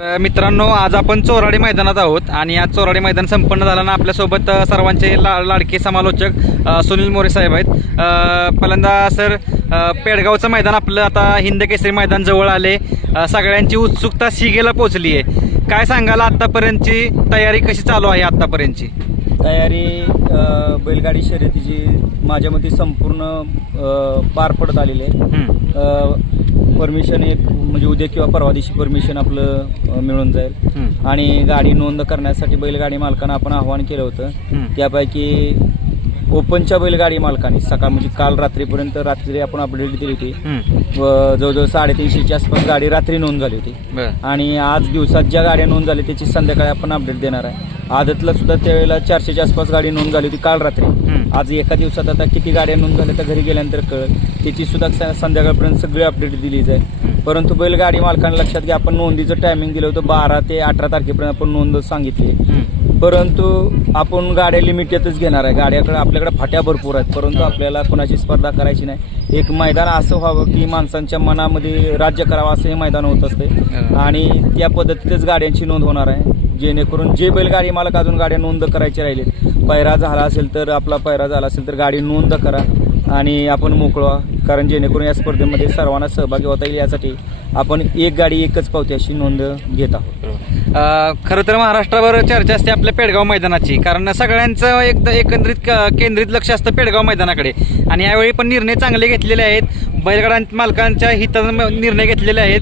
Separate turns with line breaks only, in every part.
मित्रांनो आज आपण चोराडी मैदानात आहोत आणि आज चोराडी मैदान संपन्न झाल्यानं आपल्यासोबत सर्वांचे ला लाडके समालोचक सुनील मोरे साहेब आहेत. पहिल्यांदा सर पेडगावचं मैदान आपलं आता हिंद केसरी मैदान जवळ आले. सगळ्यांची उत्सुकता शिगेला पोहोचली आहे. काय सांगाल आत्तापर्यंतची तयारी कशी चालू आहे आत्तापर्यंतची
तयारी बैलगाडी शर्यतीची माझ्या मते संपूर्ण अ, पार पडत आलेली आहे परमिशन एक म्हणजे उद्या किंवा परवा दिवशी परमिशन आपलं अ, मिळून जाईल
हम्म.
आणि गाडी नोंद करण्यासाठी बैलगाडी मालकांना आपण आव्हान केलं होतं
हम्म.
त्यापैकी ओपनच्या बैलगाडी मालकांनी सकाळ म्हणजे काल रात्रीपर्यंत रात्री आपण अपडेट दिली होती.
हम्म.
व जवळजवळ साडेतीनशेच्या आसपास गाडी रात्री नोंद झाली होती.
बरं.
आणि आज दिवसात ज्या गाड्या नोंद झाल्या त्याची संध्याकाळी आपण अपडेट देणार आहे. आदतला सुद्धा त्यावेळेला चारशेच्या आसपास गाडी नोंद झाली होती काल रात्री.
हम्म.
आज एका दिवसात आता किती गाड्या नोंद झाल्या तर घरी गेल्यानंतर कळत त्याची सुद्धा स- संध्याकाळपर्यंत सगळी अपडेट दिली जाईल परंतु बैलगाडी मालकांना लक्षात घ्या आपण नोंदीचं टायमिंग दिलं होतं बारा ते अठरा तारखेपर्यंत आपण नोंद सांगितली.
हम्म.
परंतु आपण गाड्या लिमिटेडच घेणार आहे. गाड्याकडे आपल्याकडे फाट्या भरपूर आहेत. परंतु आपल्याला कोणाची स्पर्धा करायची नाही. एक मैदान असं व्हावं की माणसांच्या मनामध्ये राज्य करावं असं हे मैदान होत असते. आणि त्या पद्धतीतच गाड्यांची नोंद होणार आहे. जेणेकरून जे बैलगाडी मालक अजून गाड्या नोंद करायचे राहिले पैरा झाला असेल तर आपला पैरा झाला असेल तर गाडी नोंद करा आणि आपण मोकळवा कारण जेणेकरून या स्पर्धेमध्ये सर्वांना सहभागी होता येईल यासाठी आपण एक गाडी एकच पावती अशी नोंद घेत आहोत.
खरं तर महाराष्ट्रावर चर्चा असते आपल्या पेडगाव मैदानाची. कारण सगळ्यांचं एक एकंदरीत केंद्रित लक्ष असतं पेडगाव मैदानाकडे. आणि यावेळी पण निर्णय चांगले घेतलेले आहेत. बैलगाडा मालकांच्या हिताचा निर्णय घेतलेले आहेत.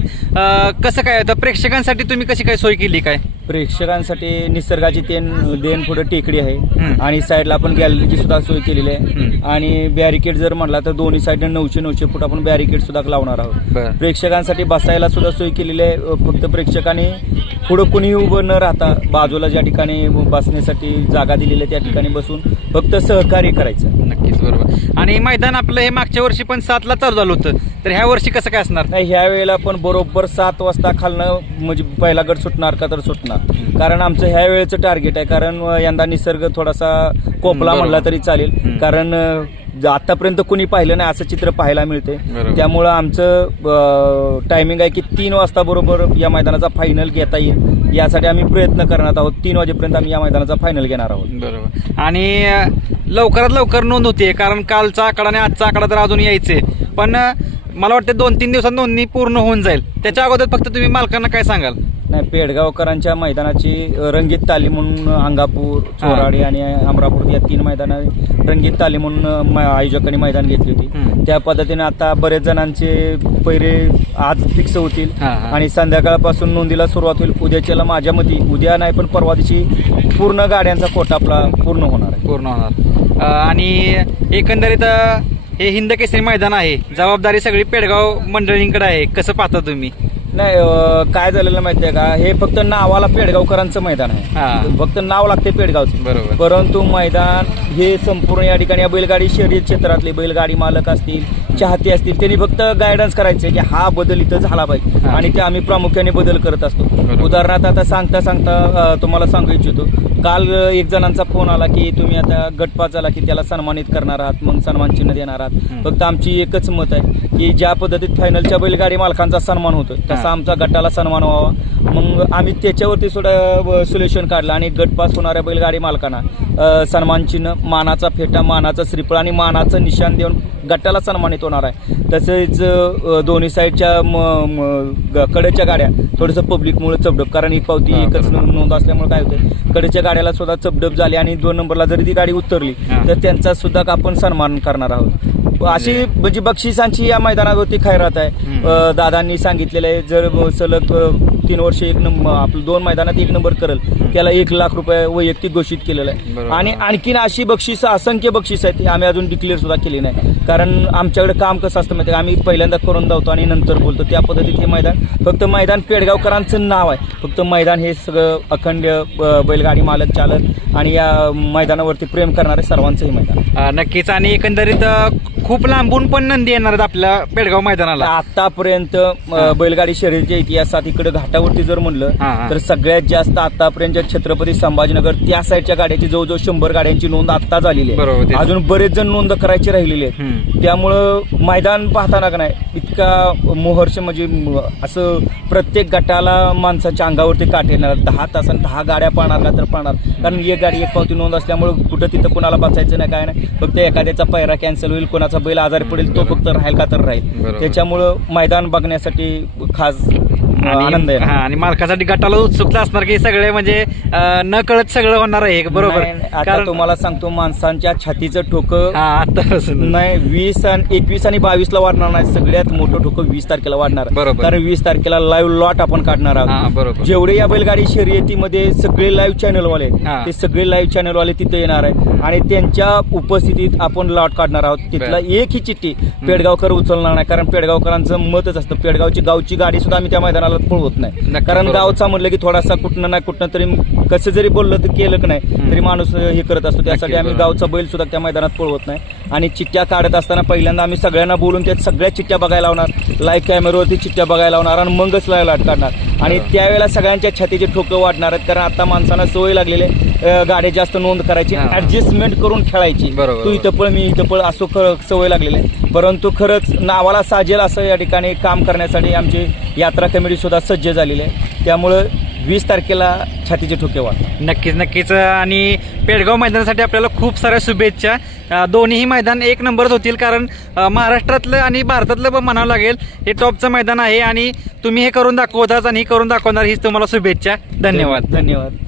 कसं काय आता प्रेक्षकांसाठी तुम्ही कशी काय सोय केली काय?
प्रेक्षकांसाठी निसर्गाची तेन देन पुढे टेकडी आहे. आणि साईडला आपण गॅलरीची सुद्धा सोय केलेली आहे. आणि बॅरिकेड जर म्हणला तर दोन्ही साईडनं नऊशे नऊशे फूट आपण बॅरिकेड सुद्धा लावणार आहोत. प्रेक्षकांसाठी बसायला सुद्धा सोय केलेली आहे. फक्त प्रेक्षकांनी पुढं कुणीही उभं न राहता बाजूला ज्या ठिकाणी बसण्यासाठी जागा दिलेली आहे त्या ठिकाणी बसून फक्त सहकार्य करायचं.
नक्कीच बरोबर. आणि मैदान आपलं हे मागच्या वर्षी पण सातला चालू झालं होतं. तर ह्या वर्षी कसं काय असणार?
नाही ह्या वेळेला पण बरोबर सात वाजता खालनं म्हणजे पहिला गट सुटणार का तर सुटणार. कारण आमचं ह्या वेळेचं टार्गेट आहे. कारण यंदा निसर्ग थोडासा कोपला. म्हणला तरी चालेल. कारण आतापर्यंत कुणी पाहिलं नाही असं चित्र पाहायला मिळते. त्यामुळं आमचं टायमिंग आहे की तीन वाजता बरोबर या मैदानाचा फायनल घेता येईल. यासाठी आम्ही प्रयत्न करणार आहोत. तीन वाजेपर्यंत आम्ही या मैदानाचा फायनल घेणार आहोत.
बरोबर. आणि लवकरात लवकर नोंद होते कारण कालचा आकडा आणि आजचा आकडा तर अजून यायचे पण मला वाटतं दोन तीन दिवसात नोंदणी पूर्ण होऊन जाईल. त्याच्या अगोदर फक्त तुम्ही मालकांना काय सांगाल?
नाही पेडगावकरांच्या मैदानाची रंगीत तालीम म्हणून अंगापूर चोराडी आणि अमरापूर या तीन मैदान रंगीत तालीम म्हणून म- आयोजकांनी मैदान घेतली
हम्म.
होती त्या पद्धतीने आता बरेच जणांचे पहिरे आज फिक्स होतील
हा, हा.
आणि संध्याकाळपासून नोंदीला सुरुवात होईल. उद्याच्याला माझ्या मते उद्या नाही पण परवा दिवशी पूर्ण गाड्यांचा कोटा आपला पूर्ण होणार आहे.
पूर्ण होणार. अ, आणि एकंदरीत अ, हे हिंद केसरी मैदान आहे. जबाबदारी सगळी पेडगाव मंडळींकडे आहे. कसं पाहता तुम्ही?
नाही काय झालेलं माहितीये का? हे फक्त नावाला पेडगावकरांचं मैदान. आहे. फक्त नाव लागते पेडगावचं.
बरोबर.
परंतु मैदान हे संपूर्ण या ठिकाणी बैलगाडी शर्यत क्षेत्रातले बैलगाडी मालक असतील चाहते असतील त्यांनी फक्त गायडन्स करायचे की हा बदल इथं झाला पाहिजे. आणि ते आम्ही प्रामुख्याने बदल करत असतो. उदाहरणार्थ आता सांगता सांगता तुम्हाला सांगू इच्छितो काल एक जणांचा फोन आला की तुम्ही आता गटपात झाला की त्याला सन्मानित करणार आहात मग सन्मान चिन्ह देणार आहात. फक्त आमची एकच मत आहे की ज्या पद्धतीत फायनलच्या बैलगाडी मालकांचा सन्मान होतो तसा. आमचा गटाला सन्मान व्हावा मग आम्ही त्याच्यावरती सुद्धा सोल्युशन काढलं आणि गटपास होणाऱ्या बैलगाडी मालकांना अ, सन्मान चिन्ह मानाचा फेटा मानाचा श्रीफळ आणि मानाचं निशाण देऊन गटाला सन्मानित होणार आहे तसेच दोन्ही साईडच्या म- कडेच्या गाड्या थोडंसं पब्लिकमुळे चपडप कारण ही पावती एकच. नोंद असल्यामुळे काय होतं कडेच्या गाड्याला सुद्धा चपडप झाली आणि दोन नंबरला जरी ती गाडी उतरली. तर त्यांचा सुद्धा आपण सन्मान करणार आहोत अशी म्हणजे बक्षिसांची या मैदानावरती खैरात आहे दादांनी सांगितलेलं आहे जर सलग तीन वर्ष एक नंबर आपलं दोन मैदानात एक नंबर करेल. त्याला एक लाख रुपये वैयक्तिक घोषित केलेलं आहे. आणि आणखीन अशी बक्षिस असंख्य बक्षीस आहेत आम्ही अजून डिक्लेअर सुद्धा केली नाही. कारण आमच्याकडे काम कसं असतं माहिती? आम्ही पहिल्यांदा करून धावतो आणि नंतर बोलतो. त्या पद्धतीत हे मैदान फक्त मैदान पेडगावकरांचं नाव आहे. फक्त मैदान हे सगळं अखंड बैलगाडी मालक चालक आणि या मैदानावरती प्रेम करणारे सर्वांचंही मैदान
नक्कीच. आणि एकंदरीत खूप लांबून पण नंदी येणार आहेत आपल्या पेडगाव मैदानाला
आतापर्यंत. बैलगाडी शर्यतीच्या इतिहासात इकडे घाटावरती जर म्हणलं. तर सगळ्यात जास्त आतापर्यंत छत्रपती संभाजीनगर त्या साईडच्या गाड्याची जवळजवळ शंभर गाड्यांची नोंद आता झालेली आहे. अजून बरेच जण नोंद करायची राहिलेली आहेत
हम्म.
त्यामुळं मैदान पाहताना का नाही इतका मोहर्ष म्हणजे असं प्रत्येक गटाला माणसाच्या अंगावरती काट येणार दहा तासांनी दहा गाड्या पाहणार का तर पाहणार कारण एक गाडी एक पावती नोंद असल्यामुळं कुठं तिथं कोणाला बसायचं नाही काय नाही फक्त एखाद्याचा पैरा कॅन्सल होईल कोणाचा बैल आजारी पडेल तो फक्त राहील का तर राहील
बरोबर.
त्याच्यामुळं मैदान बघण्यासाठी खास आनंद आहे
हा, आणि मालकासाठी गटाला उत्सुकता असणार की सगळे म्हणजे न कळत सगळं होणार आहे बरोबर.
आता तुम्हाला सांगतो माणसांच्या छातीचं ठोकं
हा
नाही वीस आणि एकवीस आणि बावीस ला वाढणार नाही सगळ्यात मोठं ठोकं वीस तारखेला वाढणार.
बरोबर.
कारण वीस तारखेला लाईव्ह लॉट आपण काढणार आहोत.
बरोबर.
जेवढे या बैलगाडी शर्यतीमध्ये सगळे लाईव्ह चॅनल वाले आहेत,
हा.
ते सगळे लाईव्ह चॅनल वाले तिथे येणार आहेत. आणि त्यांच्या उपस्थितीत आपण लॉट काढणार आहोत. तिथला
बर.
एक ही चिठ्ठी पेडगावकर उचलणार नाही कारण पेडगावकरांचं मतच असतं. पेडगावची गावची गाडी सुद्धा आम्ही त्या मैदानाला पळवत नाही
नक्की,
कारण
बरोबर.
गावचा म्हणलं की थोडासा कुठनं नाही कुठनं तरी कसं जरी बोललं तर केलं की नाही. तरी माणूस हे करत असतो त्यासाठी आम्ही
बरोबर.
गावचा बैल सुद्धा त्या मैदानात पळवत नाही आणि चिठ्ठ्या काढत असताना पहिल्यांदा आम्ही सगळ्यांना बोलून त्यात सगळ्या चिठ्ठ्या बघायला लावणार लाईव्ह कॅमेऱ्यावरती चिठ्ठ्या बघायला लावणार आणि मगच लाईव्ह लाट काढणार आणि. त्यावेळेला सगळ्यांच्या छातीचे ठोकं वाढणार आहेत कारण आता माणसांना सवय लागलेली आहे, अं, गाड्या जास्त नोंद करायची
हा.
ऍडजस्टमेंट करून खेळायची.
बरोबर,
तू इथं पळ मी इथं पळ असं खरं सवय लागलेली आहे. परंतु खरंच नावाला साजेल असं या ठिकाणी काम करण्यासाठी आमची यात्रा कमिटी सुद्धा सज्ज झालेली आहे. त्यामुळं वीस तारखेला छातीचे ठोके वाढ
नक्कीच नक्कीच. आणि पेडगाव मैदानासाठी आपल्याला खूप साऱ्या शुभेच्छा. अं, दोन्हीही मैदान एक नंबरच होतील कारण अं, महाराष्ट्रातलं आणि भारतातलं पण म्हणावं लागेल हे टॉपचं मैदान आहे. आणि तुम्ही हे करून दाखवताच आणि हे करून दाखवणार हीच तुम्हाला शुभेच्छा. धन्यवाद.
धन्यवाद.